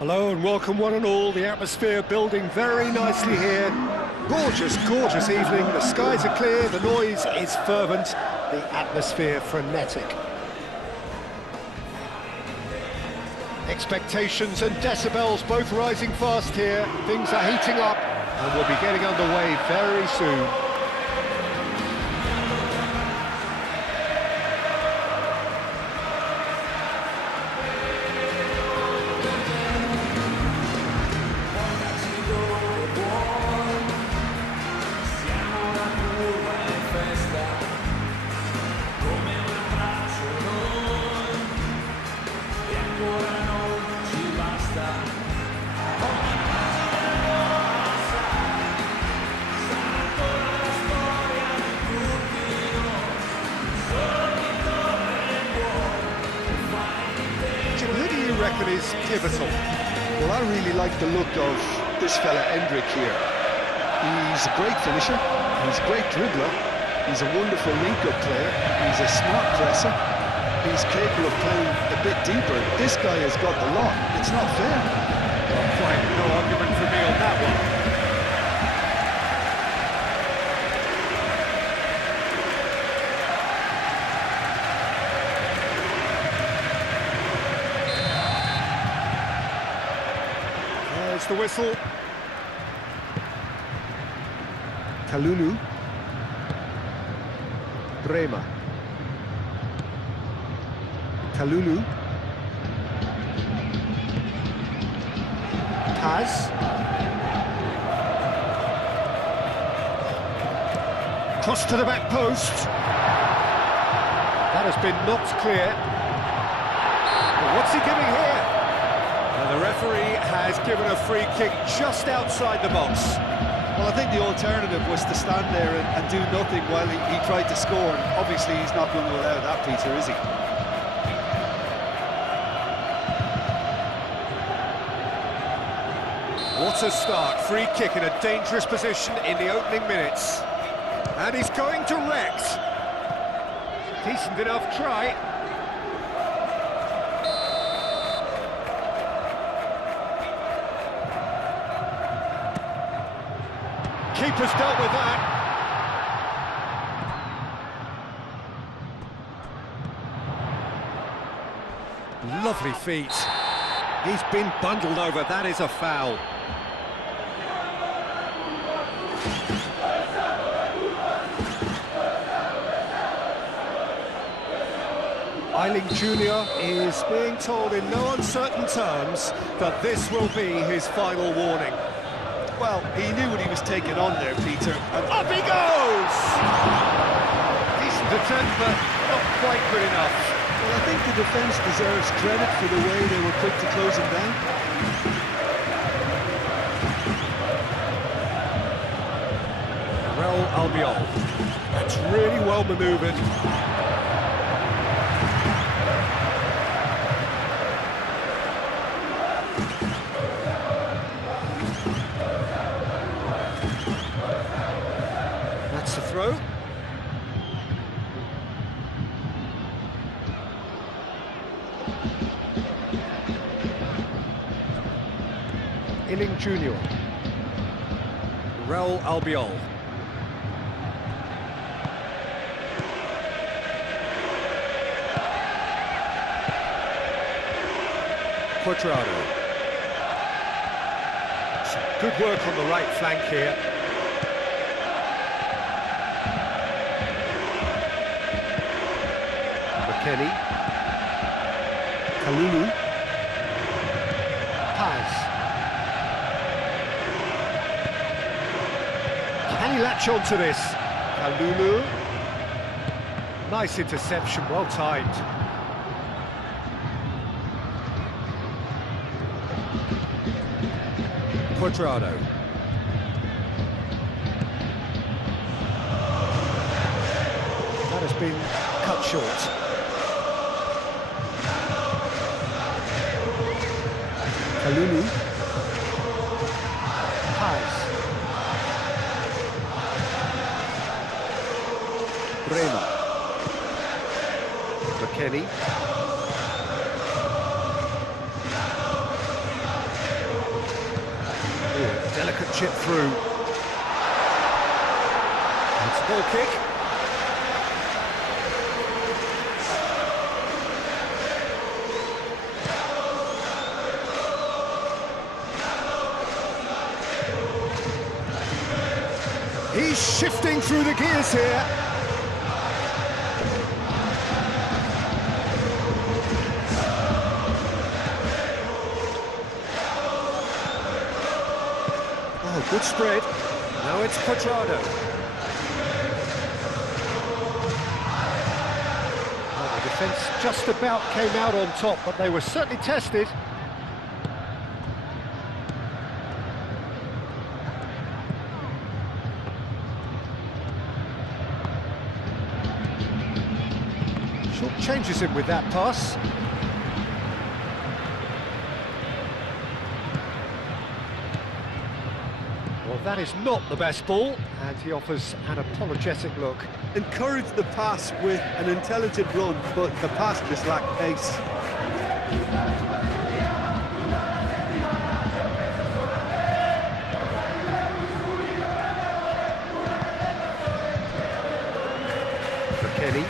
Hello and welcome one and all. The atmosphere building very nicely here. Gorgeous, gorgeous evening. The skies are clear, the noise is fervent, the atmosphere frenetic. Expectations and decibels both rising fast here. Things are heating up and we'll be getting underway very soon. Is pivotal. Well, I really like the look of this fella Endrick here. He's a great finisher, he's a great dribbler, he's a wonderful link-up player, he's a smart presser, he's capable of playing a bit deeper. This guy has got the lot. It's not fair. Not quite, no argument for me on that one. The whistle. Kalulu. Brema. Kalulu. Paz. Cross to the back post. That has been knocked clear. But what's he giving here? And the referee has given a free kick just outside the box. Well, I think the alternative was to stand there and do nothing while he tried to score. And obviously, he's not going to allow that, Peter, is he? What a start. Free kick in a dangerous position in the opening minutes. And he's going direct. Decent enough try. Keeper's dealt with that. Lovely feet. He's been bundled over. That is a foul. Eiling Jr. is being told in no uncertain terms that this will be his final warning. Well, he knew what he was taking on there, Peter. And up he goes! Decent attempt, but not quite good enough. Well, I think the defence deserves credit for the way they were quick to close him down. Real Albiol. That's really well manoeuvred. That's the throw. Eiling Jr. Real Albiol. Quadrado. Some good work on the right flank here. McKennie. Kalulu. Paz. Can he latch on to this? Kalulu. Nice interception, well timed. Quadrado. That has been cut short. Kalulu. Paz. Brema. McKennie. chip through. It's a ball kick. He's shifting through the gears here. Oh, good spread. Now it's Quadrado. Well, the defence just about came out on top, but they were certainly tested. Short changes him with that pass. Well, that is not the best ball, and he offers an apologetic look. Encourage the pass with an intelligent run, but the pass just lacked pace. Kenny.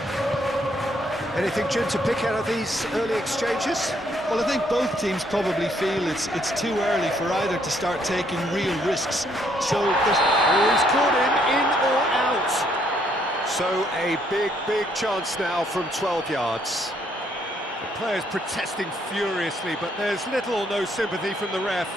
Anything, Jim, to pick out of these early exchanges? Well, I think both teams probably feel it's too early for either to start taking real risks. So there's... Oh, he's caught him in or out. So a big chance now from 12 yards. The players protesting furiously, but there's little or no sympathy from the ref.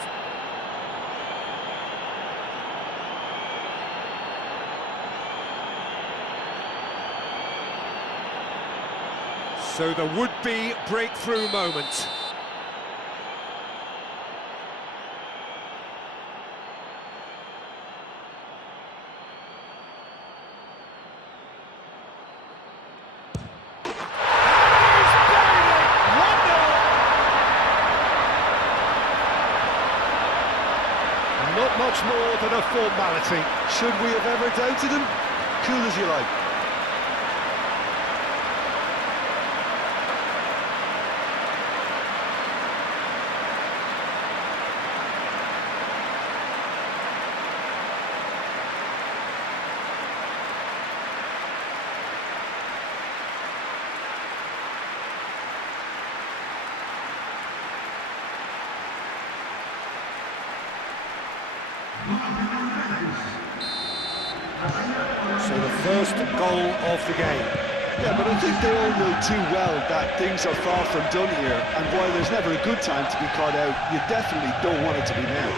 So the would-be breakthrough moment. Not much more than a formality. Should we have ever doubted him? Cool as you like. So the first goal of the game. Yeah, but I think they all know too well that things are far from done here, and while there's never a good time to be caught out, you definitely don't want it to be now.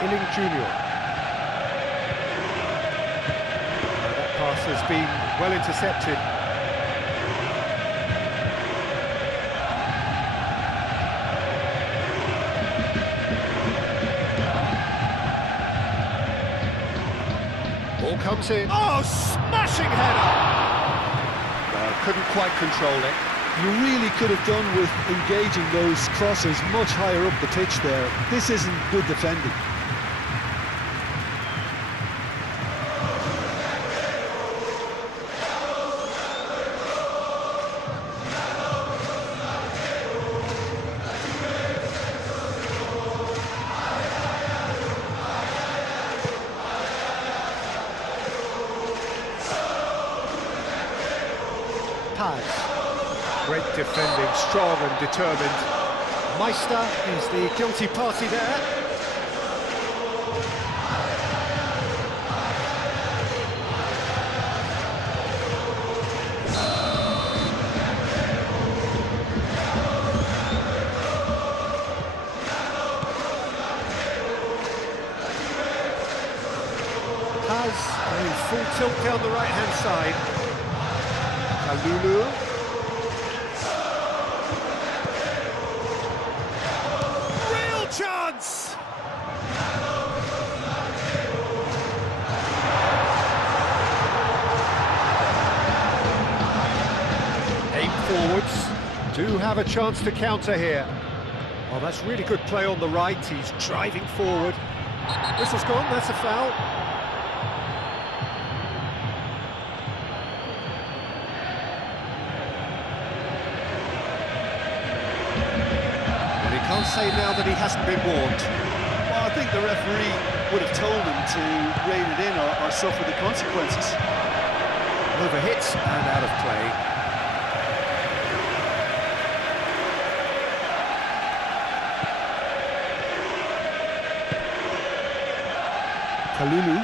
Illing Jr. That pass has been well intercepted. Ball comes in. Oh, smashing header! Couldn't quite control it. You really could have done with engaging those crosses much higher up the pitch there. This isn't good defending. Great defending, strong and determined. Meister is the guilty party there. Paz in full tilt down the right-hand side. Kalulu. Chance! Aim forwards. Do have a chance to counter here. Well, that's really good play on the right. He's driving forward. Whistle's gone, that's a foul. Can't say now that he hasn't been warned. Well, I I think the referee would have told him to rein it in or suffer the consequences. Overhit and out of play. Kalulu.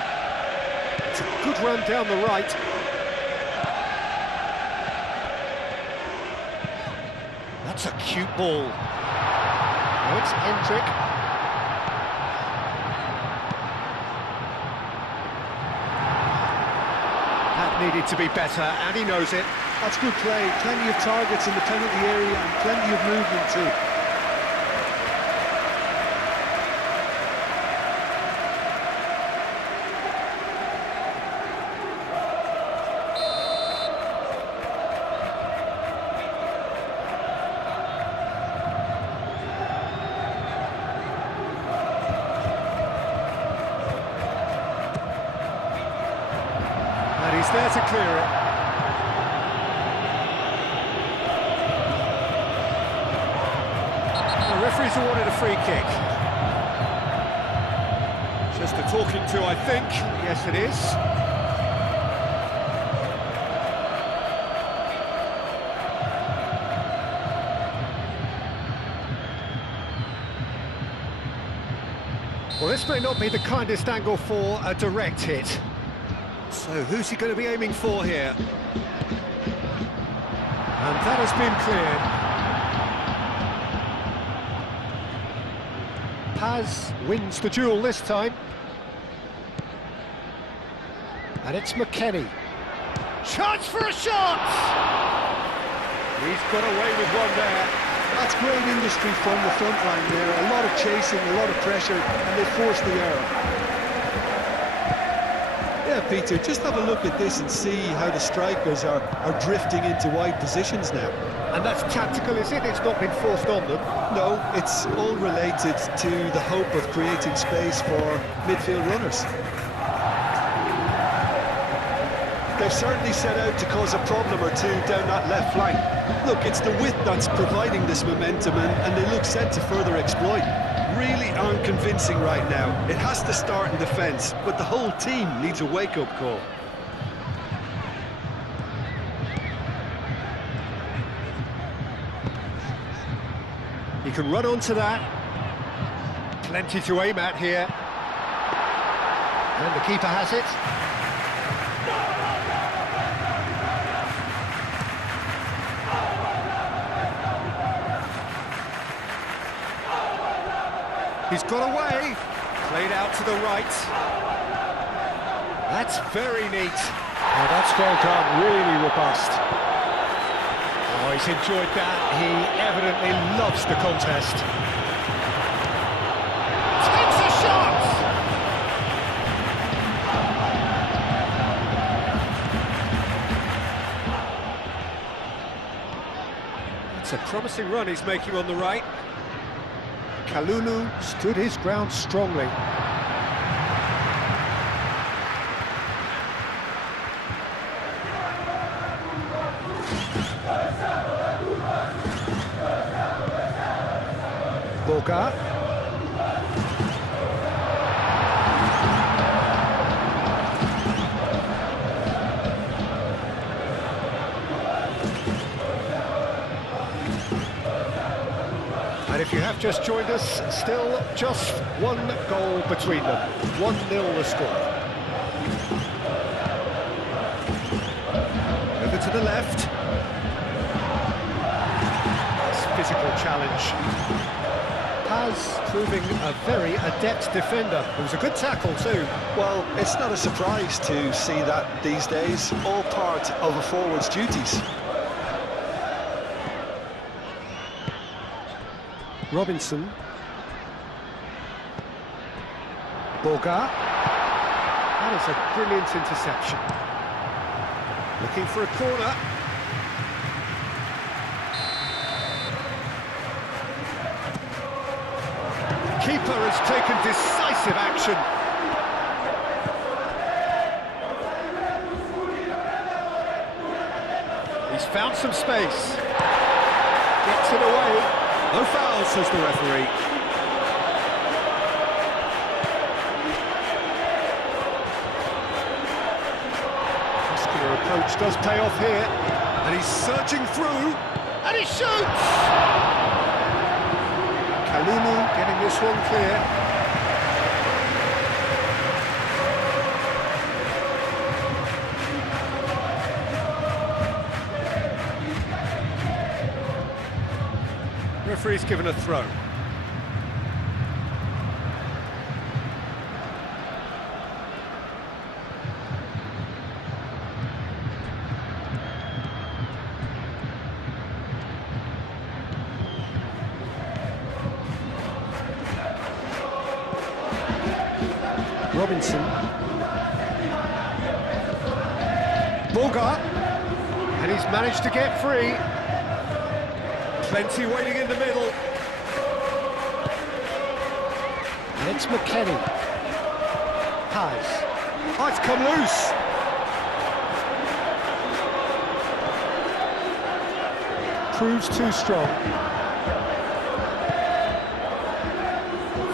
It's a good run down the right. That's a cute ball. Now it's Hendrick. That needed to be better, and he knows it. That's good play. Plenty of targets in the penalty area and plenty of movement too. And he's there to clear it. The referee's awarded a free kick. Just a talking to, I think. Yes, it is. Well, this may not be the kindest angle for a direct hit. So who's he going to be aiming for here? And that has been cleared. Paz wins the duel this time. And it's McKennie. Chance for a shot! He's got away with one there. That's great industry from the front line there. A lot of chasing, a lot of pressure, and they forced the error. Yeah, Peter, just have a look at this and see how the strikers are drifting into wide positions now. And that's tactical, is it? It's not been forced on them. No, it's all related to the hope of creating space for midfield runners. They've certainly set out to cause a problem or two down that left flank. Look, it's the width that's providing this momentum, and they look set to further exploit. Really aren't convincing right now. It has to start in defence, but the whole team needs a wake-up call. He can run onto that. Plenty to aim at here. And the keeper has it. He's got away, played out to the right. That's very neat. Oh, that scorecard really robust. Oh, he's enjoyed that. He evidently loves the contest. Takes a shot! It's a promising run he's making on the right. Kalulu stood his ground strongly. Boga. And if you have just joined us, still just one goal between them. 1-0 the score. Over to the left. Nice physical challenge. Paz proving a very adept defender. It was a good tackle too. Well, it's not a surprise to see that these days. All part of a forward's duties. Robinson. Boga. That is a brilliant interception. Looking for a corner. The keeper has taken decisive action. He's found some space. Gets it away. No foul, says the referee. approach does pay off here, and he's searching through, and he shoots! Kalulu getting this one clear. Referee's given a throw. Robinson. Bogart, and he's managed to get free. Plenty waiting in the middle. And it's McKennie. Has. Oh, it's come loose. Proves too strong.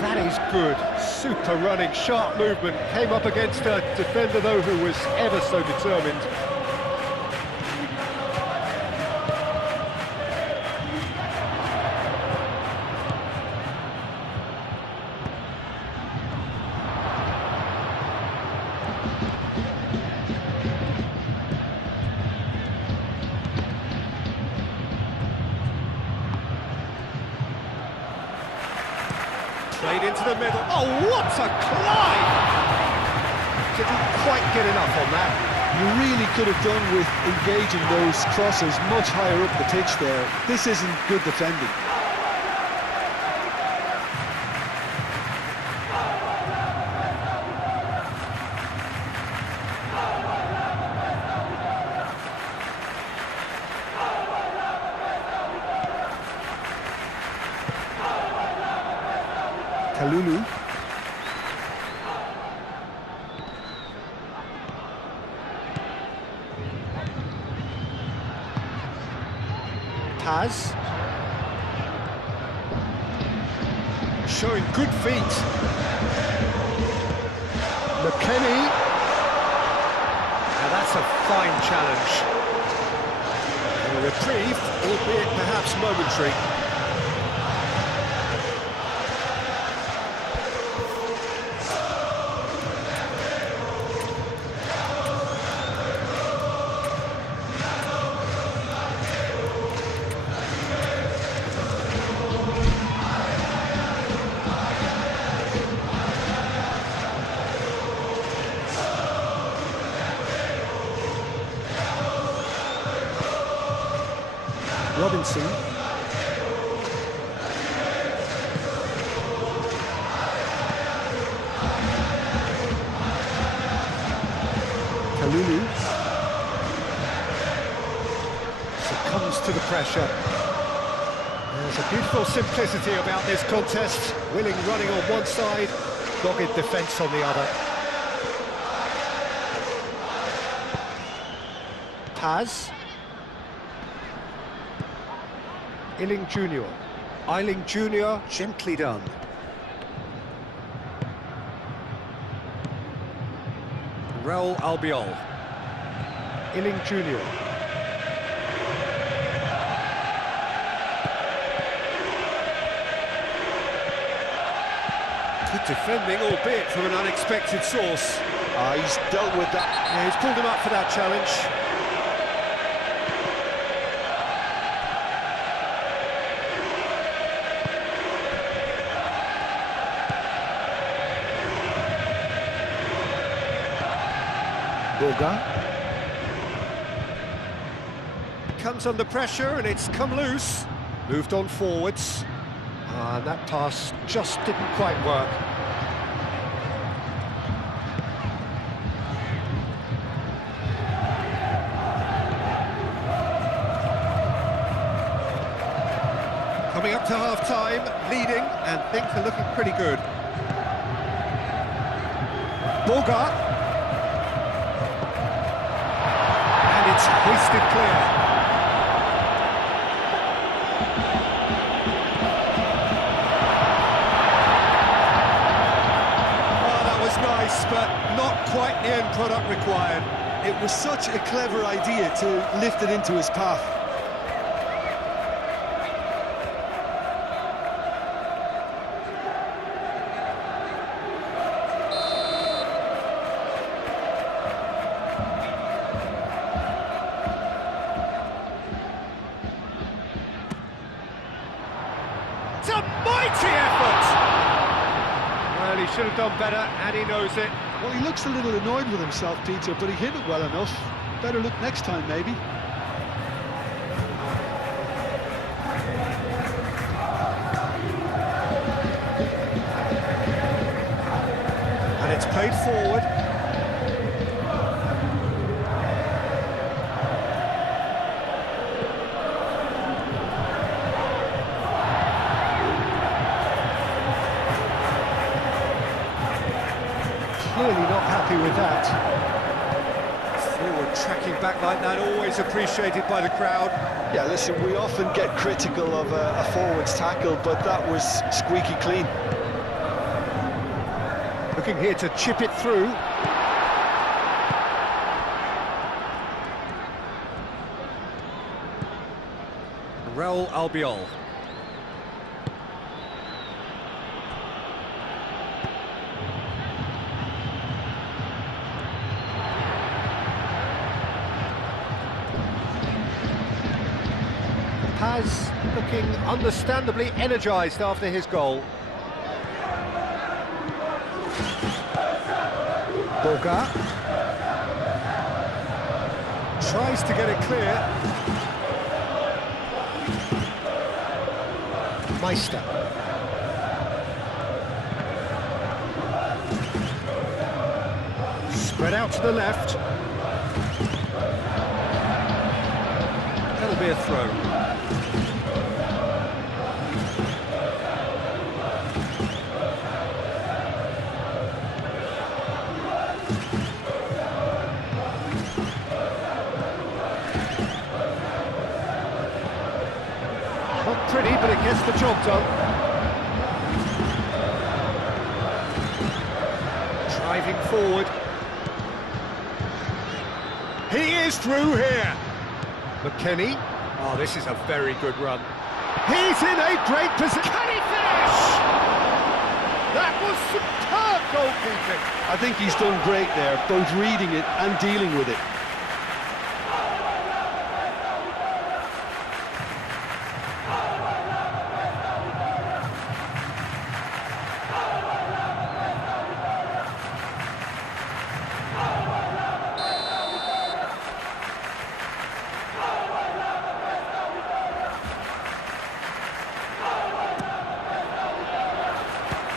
That is good. Super running, sharp movement. Came up against a defender, though, who was ever so determined. Played into the middle. Oh, what a climb! Didn't quite get enough on that. You really could have done with engaging those crosses much higher up the pitch there. This isn't good defending. Kalulu. Paz. Showing good feet. McKennie. Now that's a fine challenge. A reprieve, albeit perhaps momentary. Robinson. Kalulu. Succumbs to the pressure. There's a beautiful simplicity about this contest. Willing running on one side, dogged defence on the other. Paz. Eiling Jr. Gently done. Raul Albiol. Eiling Jr. Good defending, albeit from an unexpected source. He's dealt with that. Yeah, he's pulled him up for that challenge. Boga. Comes under pressure and it's come loose. Moved on forwards. And that pass just didn't quite work. Coming up to half-time, leading, and things are looking pretty good. Bogart. It's hoisted clear. Oh, that was nice, but not quite the end product required. It was such a clever idea to lift it into his path. It's a mighty effort! Well, he should have done better, and he knows it. Well, he looks a little annoyed with himself, Peter, but he hit it well enough. Better look next time, maybe. And it's played forward. Clearly not happy with that. Forward tracking back like that, always appreciated by the crowd. Yeah, listen, we often get critical of a forward's tackle, but that was squeaky clean. Looking here to chip it through. Raul Albiol. Paz looking understandably energised after his goal. Boga Tries to get it clear. Meister. Spread out to the left. That'll be a throw. Not pretty, but it gets the job done. Driving forward. He is through here. McKennie. Oh, this is a very good run. He's in a great position. Can he finish? That was superb goalkeeping. I think he's done great there, both reading it and dealing with it.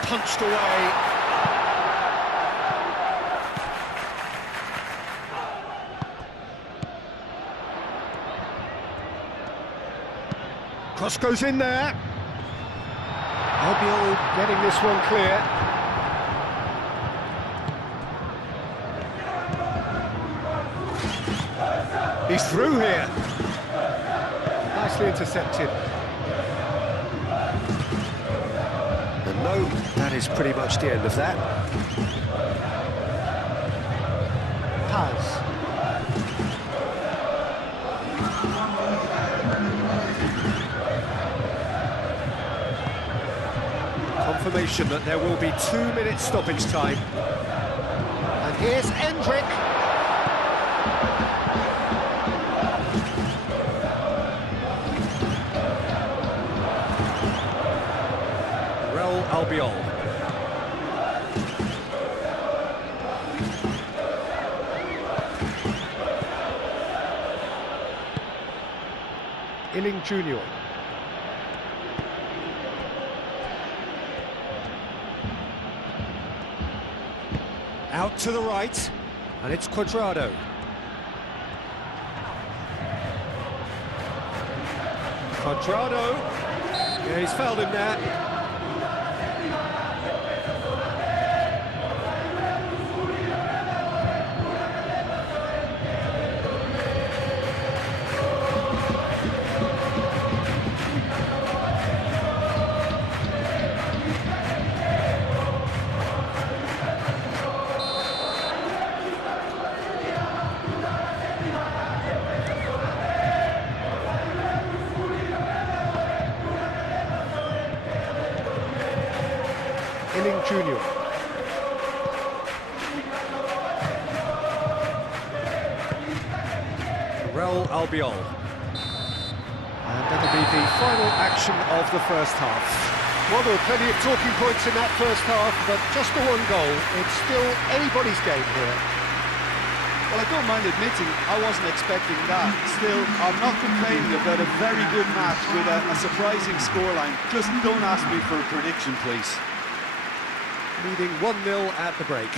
Punched away. Cross goes in there. Albiol getting this one clear. He's through here. Nicely intercepted. And no, that is pretty much the end of that. Paz. Confirmation that there will be 2 minutes stoppage time. And here's Endrick. Raul Albiol. Illing Jr. Out to the right, and it's Cuadrado. Cuadrado. Yeah, he's fouled him there. Inning Junior. Raul Albiol. And that'll be the final action of the first half. Well, there were plenty of talking points in that first half, but just the one goal. It's still anybody's game here. Well, I don't mind admitting I wasn't expecting that. Still, I'm not complaining about a very good match with a surprising scoreline. Just don't ask me for a prediction, please. Leading 1-0 at the break.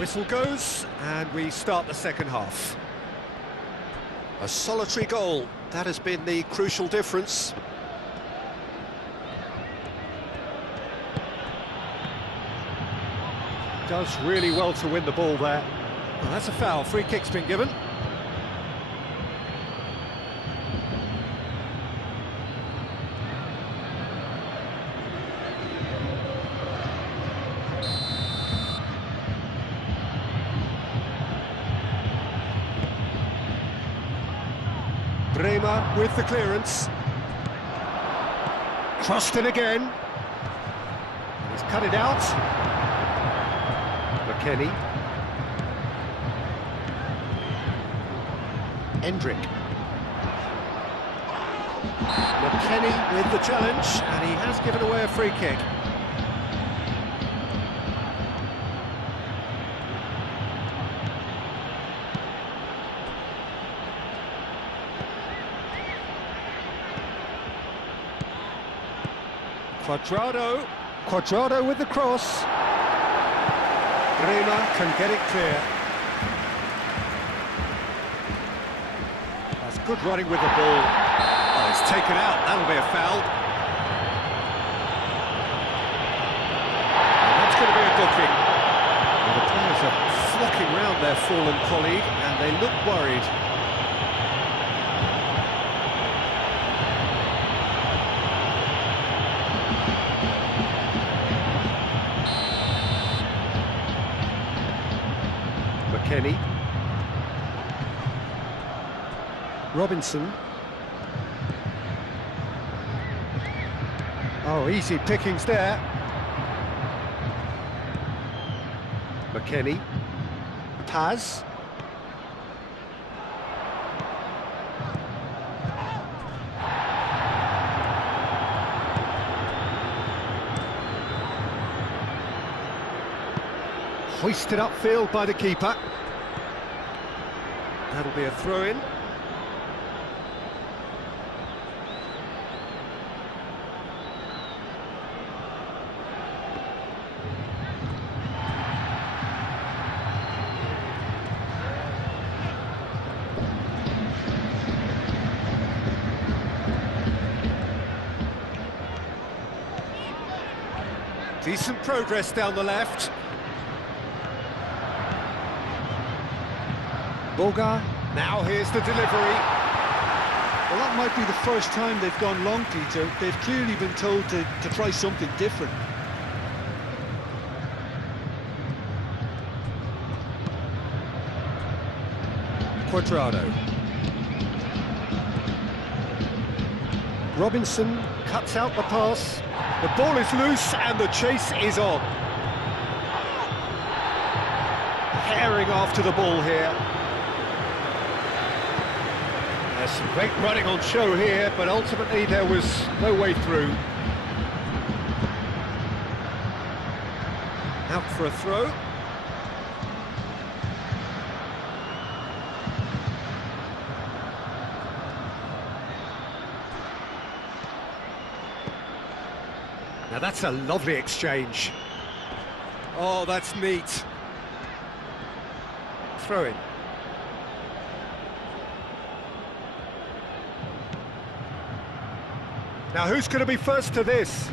Whistle goes, and we start the second half. A solitary goal, that has been the crucial difference. Does really well to win the ball there. Well, that's a foul. Free kick's been given. Bremer with the clearance. Crossed in again. He's cut it out. McKennie. Endrick. McKennie with the challenge, and he has given away a free kick. Quadrado with the cross. Bremer can get it clear. That's good running with the ball. Oh, it's taken out. That'll be a foul. And that's going to be a booking. And the players are flocking round their fallen colleague, and they look worried. McKennie. Robinson. Oh, easy pickings there. McKennie. Paz. Hoisted upfield by the keeper. That'll be a throw-in. Decent progress down the left. Boga, now here's the delivery. Well, that might be the first time they've gone long, Peter. They've clearly been told to try something different. Quadrado. Robinson cuts out the pass. The ball is loose and the chase is on. Herring after the ball here. There's some great running on show here, but ultimately there was no way through. Out for a throw. Now that's a lovely exchange. Oh, that's neat. Throw in. Now who's going to be first to this?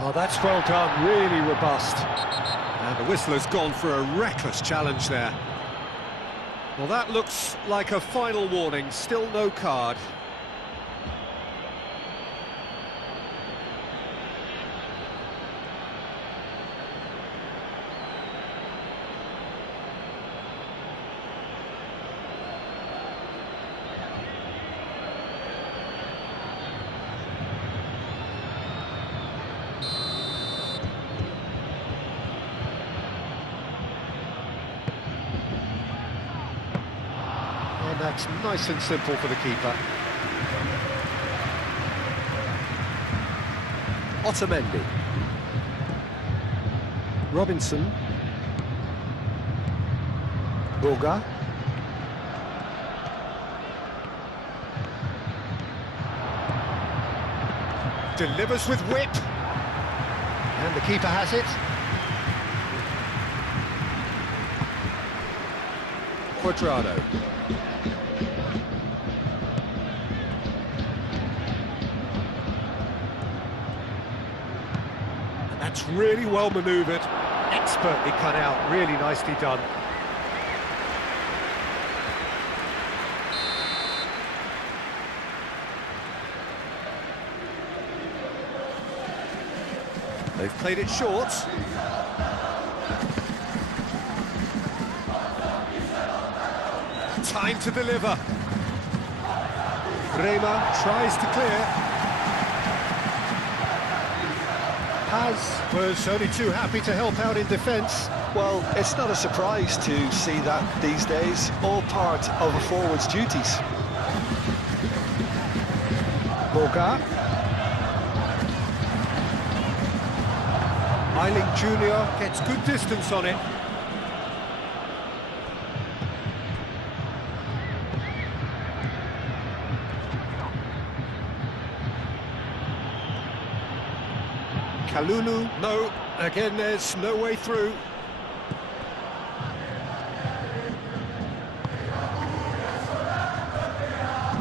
Oh, that's well done, really robust. And the whistle has gone for a reckless challenge there. Well, that looks like a final warning, still no card. That's nice and simple for the keeper. Otamendi. Robinson. Boga. Delivers with whip. And the keeper has it. Cuadrado. And that's really well manoeuvred, expertly cut out, really nicely done. They've played it short. Time to deliver. Rema tries to clear. Paz was only too happy to help out in defence. Well, it's not a surprise to see that these days, all part of a forward's duties. Boga. Eiling Jr. gets good distance on it. Kalulu, no, again there's no way through.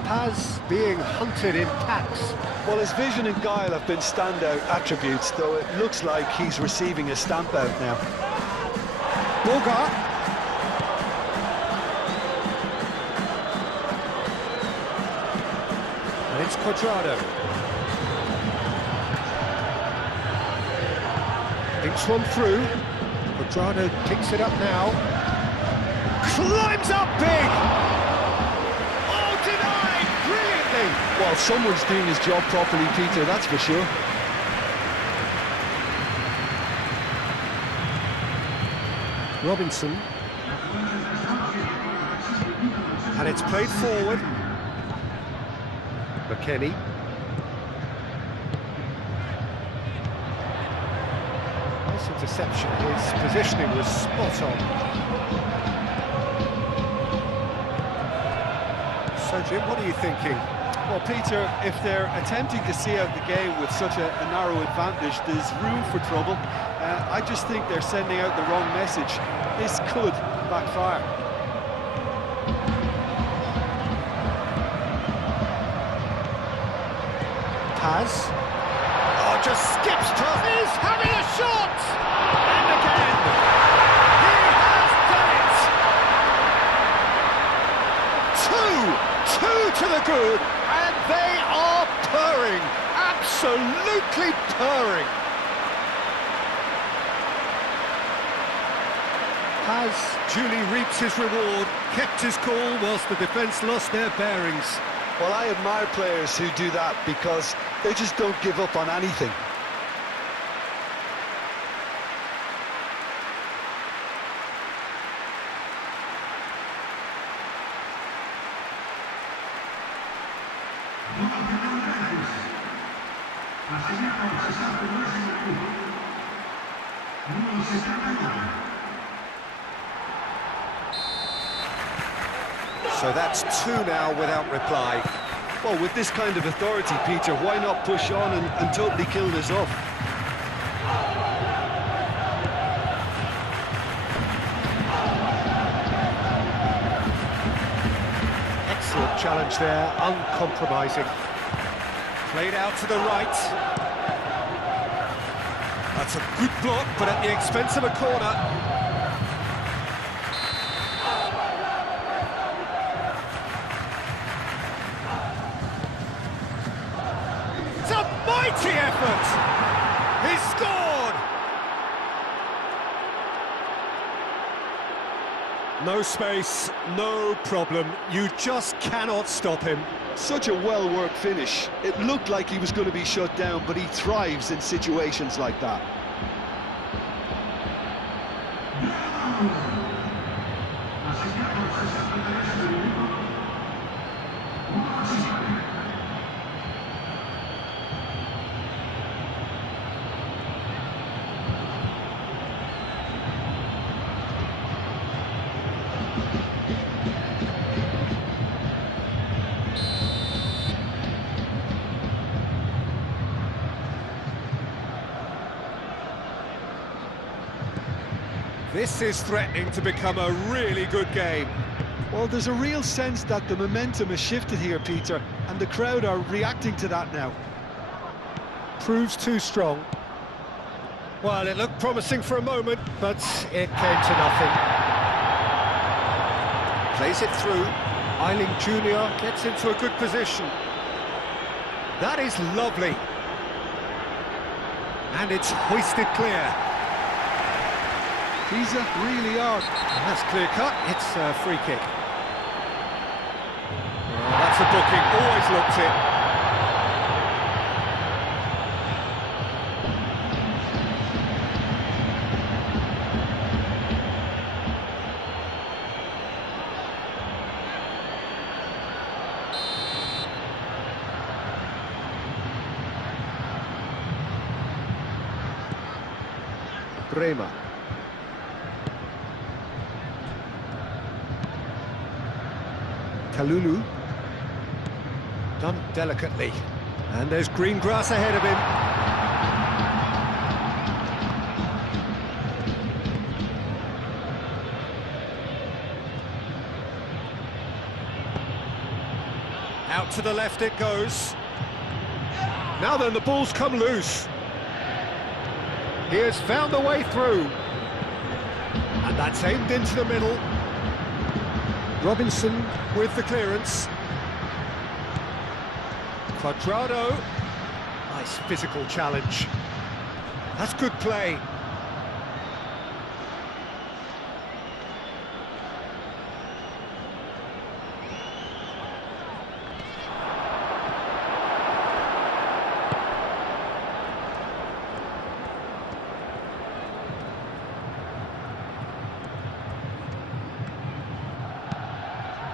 Paz being hunted in packs. Well, his vision and guile have been standout attributes, though it looks like he's receiving a stamp out now. Boga. And it's Cuadrado. Thinks one through. Cuadrado picks it up now. Climbs up big! Oh, denied! Brilliantly! Well, someone's doing his job properly, Peter, that's for sure. Robinson. And it's played forward. McKennie. Nice interception. His positioning was spot on. So, Jim, what are you thinking? Well, Peter, if they're attempting to see out the game with such a narrow advantage, there's room for trouble. I just think they're sending out the wrong message. This could backfire. Paz. Oh, just skips past. He's having a shot! And again! He has done it! Two to the good, and they are purring. Absolutely purring. Paz duly reaps his reward, kept his cool whilst the defence lost their bearings. Well, I admire players who do that because they just don't give up on anything. So that's two now without reply. Well, with this kind of authority, Peter, why not push on and totally kill this off? Excellent challenge there, uncompromising. Played out to the right. That's a good block, but at the expense of a corner. Mighty effort! He scored! No space, no problem. You just cannot stop him. Such a well-worked finish. It looked like he was going to be shut down, but he thrives in situations like that. This is threatening to become a really good game. Well, there's a real sense that the momentum has shifted here, Peter, and the crowd are reacting to that now. Proves too strong. Well, it looked promising for a moment, but it came to nothing. Plays it through. Eiling Jr. gets into a good position. That is lovely. And it's hoisted clear. Pisa really are. And that's clear cut. It's a free kick. Oh, that's a booking. Always looked it. Bremer. Kalulu. Done delicately. And there's green grass ahead of him. Out to the left it goes. Now then, the ball's come loose. He has found a way through. And that's aimed into the middle. Robinson with the clearance. Quadrado. Nice physical challenge. That's good play.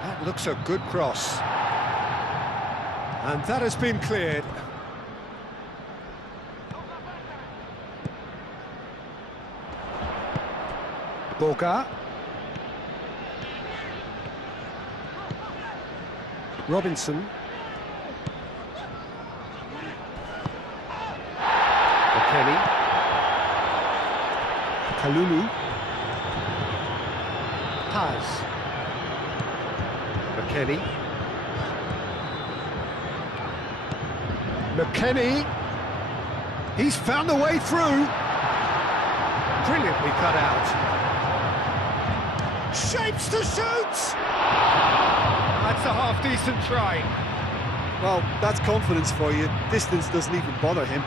That looks a good cross. And that has been cleared. Boga. Robinson. McKennie. Kalulu. Paz. McKennie. McKennie. He's found a way through. Brilliantly cut out. Shapes to shoot! That's a half-decent try. Well, that's confidence for you. Distance doesn't even bother him.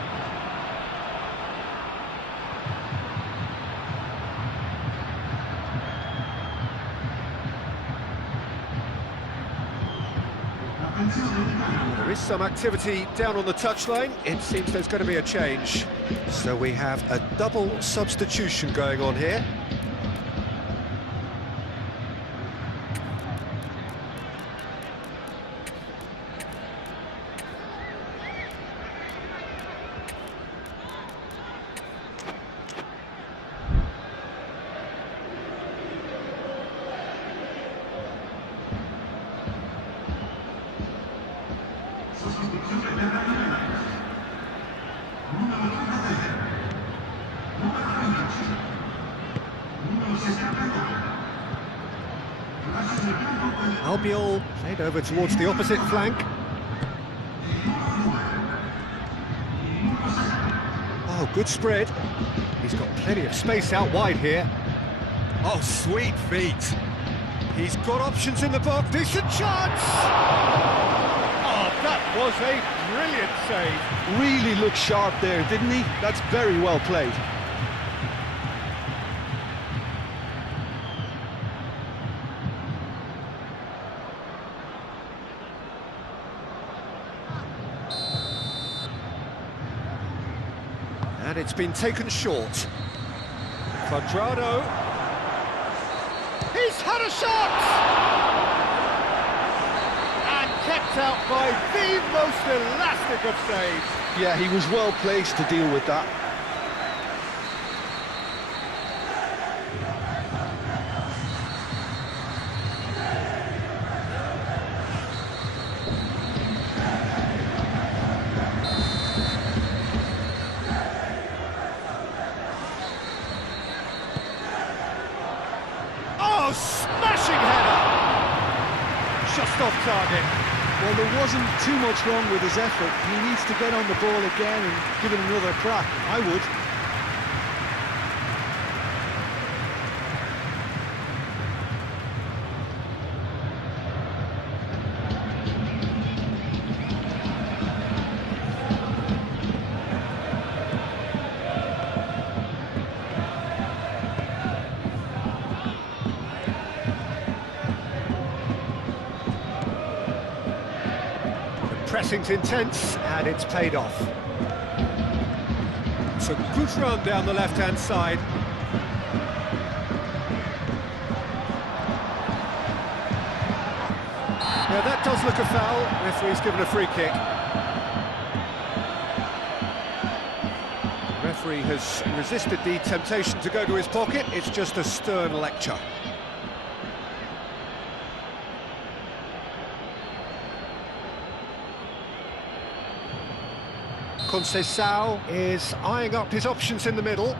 There is some activity down on the touchline. It seems there's going to be a change. So we have a double substitution going on here. Albiol played over towards the opposite flank. Oh, good spread. He's got plenty of space out wide here. Oh, sweet feet. He's got options in the box. Decent chance! Oh, that was a brilliant save. Really looked sharp there, didn't he? That's very well played. And it's been taken short. Quadrado. He's had a shot! And kept out by the most elastic of saves. Yeah, he was well placed to deal with that. Oh, smashing header! target. Well, there wasn't too much wrong with his effort. He needs to get on the ball again and give it another crack. I would. Pressing's intense, and it's paid off. It's a good run down the left-hand side. Yeah, that does look a foul. Referee's given a free kick. The referee has resisted the temptation to go to his pocket. It's just a stern lecture. Conceição is eyeing up his options in the middle.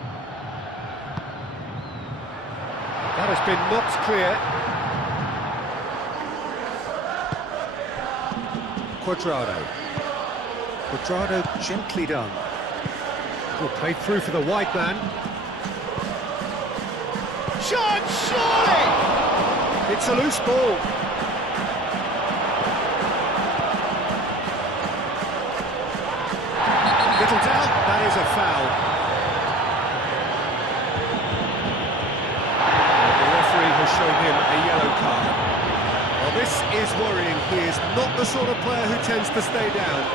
That has been knocked clear. Quadrado gently done. Well, played through for the wide man. Shot, surely! It's a loose ball. Little doubt, that is a foul. The referee has shown him a yellow card. Well, this is worrying. He is not the sort of player who tends to stay down.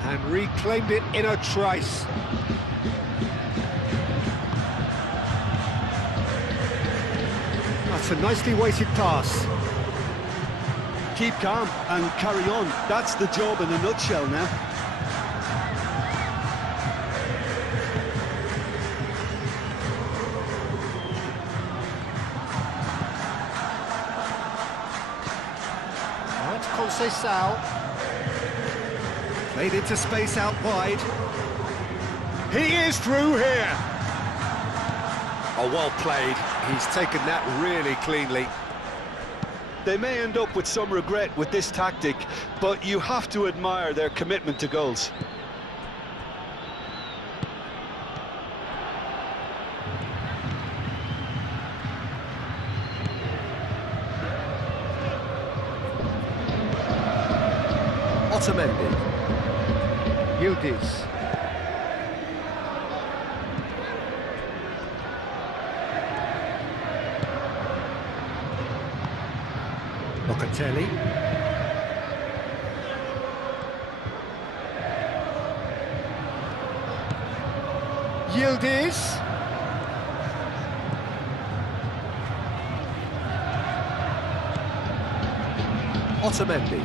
And reclaimed it in a trice. That's a nicely weighted pass. Keep calm and carry on. That's the job in a nutshell now. That's Conceição. Played into space out wide. He is through here. Oh, well played. He's taken that really cleanly. They may end up with some regret with this tactic, but you have to admire their commitment to goals. Otamendi. Yildiz. Locatelli. Yildiz. Otamendi.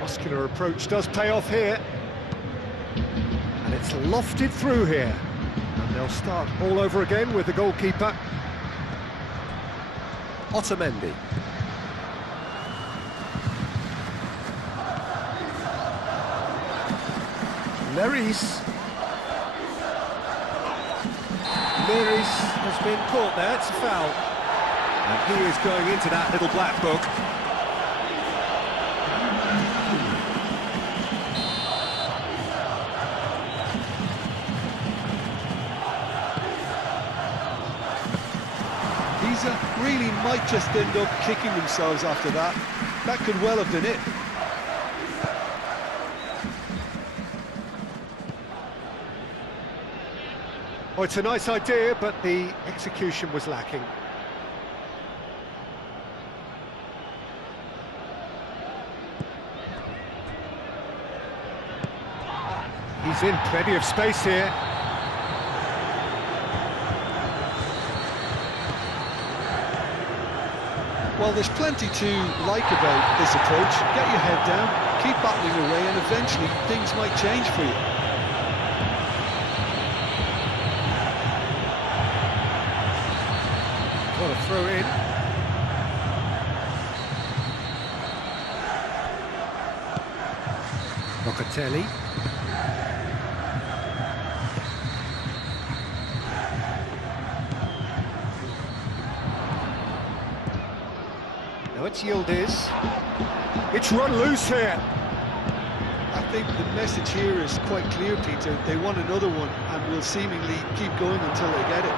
Muscular approach does pay off here. And it's lofted through here. And they'll start all over again with the goalkeeper. Otamendi. Leris. Leris has been caught there, it's a foul. And he is going into that little black book. Pisa really might just end up kicking themselves after that. That could well have been it. Oh, it's a nice idea, but the execution was lacking. He's in plenty of space here. Well, there's plenty to like about this approach. Get your head down, keep battling away, and eventually things might change for you. What a throw in. Locatelli. Now it's Yildiz. It's run loose here. I think the message here is quite clear, Peter. They want another one and will seemingly keep going until they get it.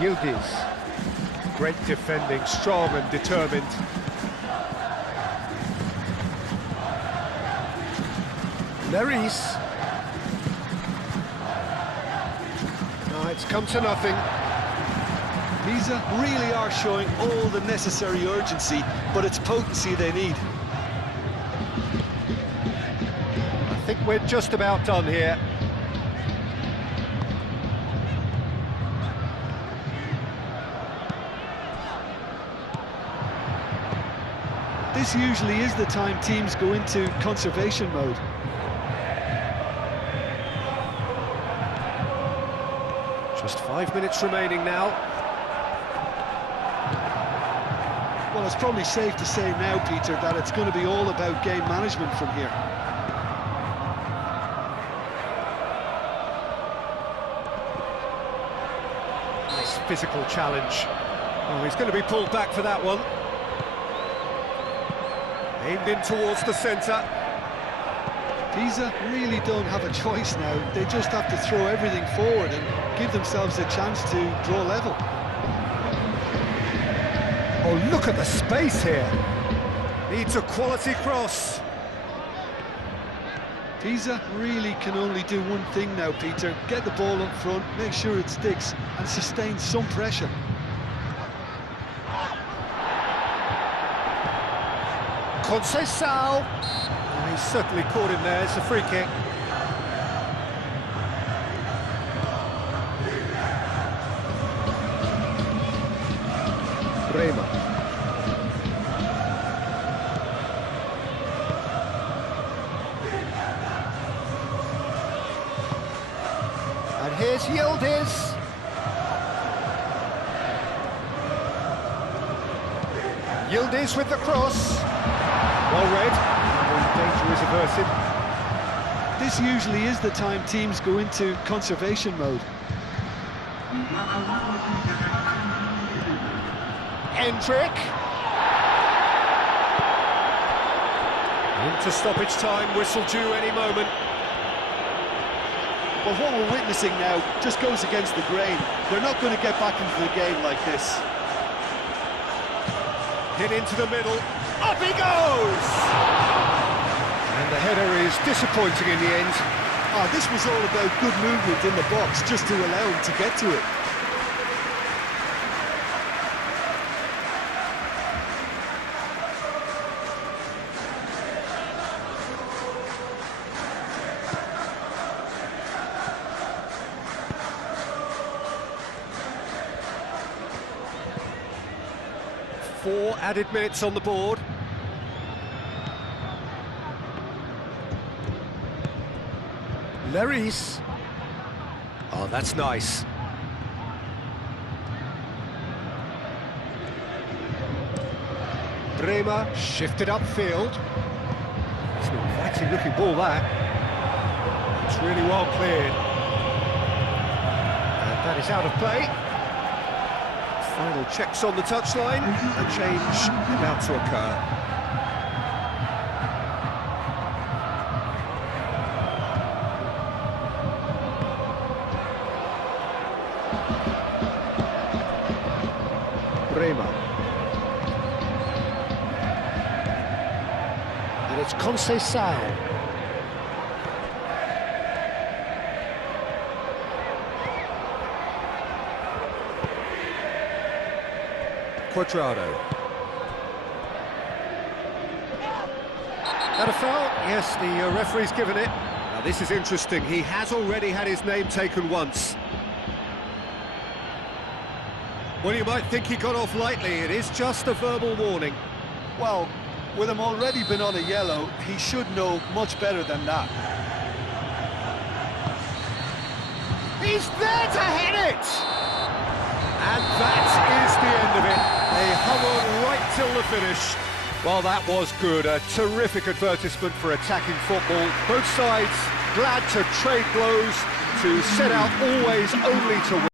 Yildiz. Great defending, strong and determined. Leris. No, it's come to nothing. Pisa really are showing all the necessary urgency, but it's potency they need. I think we're just about done here. This usually is the time teams go into conservation mode. Just 5 minutes remaining now. Well, it's probably safe to say now, Peter, that it's going to be all about game management from here. Nice physical challenge. Oh, he's going to be pulled back for that one. Aimed in towards the centre. Pisa really don't have a choice now. They just have to throw everything forward and give themselves a chance to draw level. Oh, look at the space here. Needs a quality cross. Pisa really can only do one thing now, Peter. Get the ball up front, make sure it sticks, and sustain some pressure. Conceição. Oh, he's certainly caught him there. It's a free kick. Bremer. And here's Yildiz. Yildiz with the cross. Well read. The danger is averted. This usually is the time teams go into conservation mode. Hendrick. Into stoppage time, whistle due any moment. Well, what we're witnessing now just goes against the grain. They're not going to get back into the game like this. Hit into the middle. Up he goes! And the header is disappointing in the end. Ah, this was all about good movement in the box just to allow him to get to it. Four added minutes on the board. Leris. Oh, that's nice. Bremer shifted upfield. It's an inviting looking ball, that. It's really well cleared. And that is out of play. Final checks on the touchline. A change about to occur. Bremer. And it's Conceição. Quadrado. That a foul? Yes, the referee's given it. Now this is interesting. He has already had his name taken once. Well, you might think he got off lightly. It is just a verbal warning. Well, with him already been on a yellow, he should know much better than that. He's there to hit it! And that is the end of it. They hung on right till the finish. Well, that was good. A terrific advertisement for attacking football. Both sides glad to trade blows, to set out always only to win.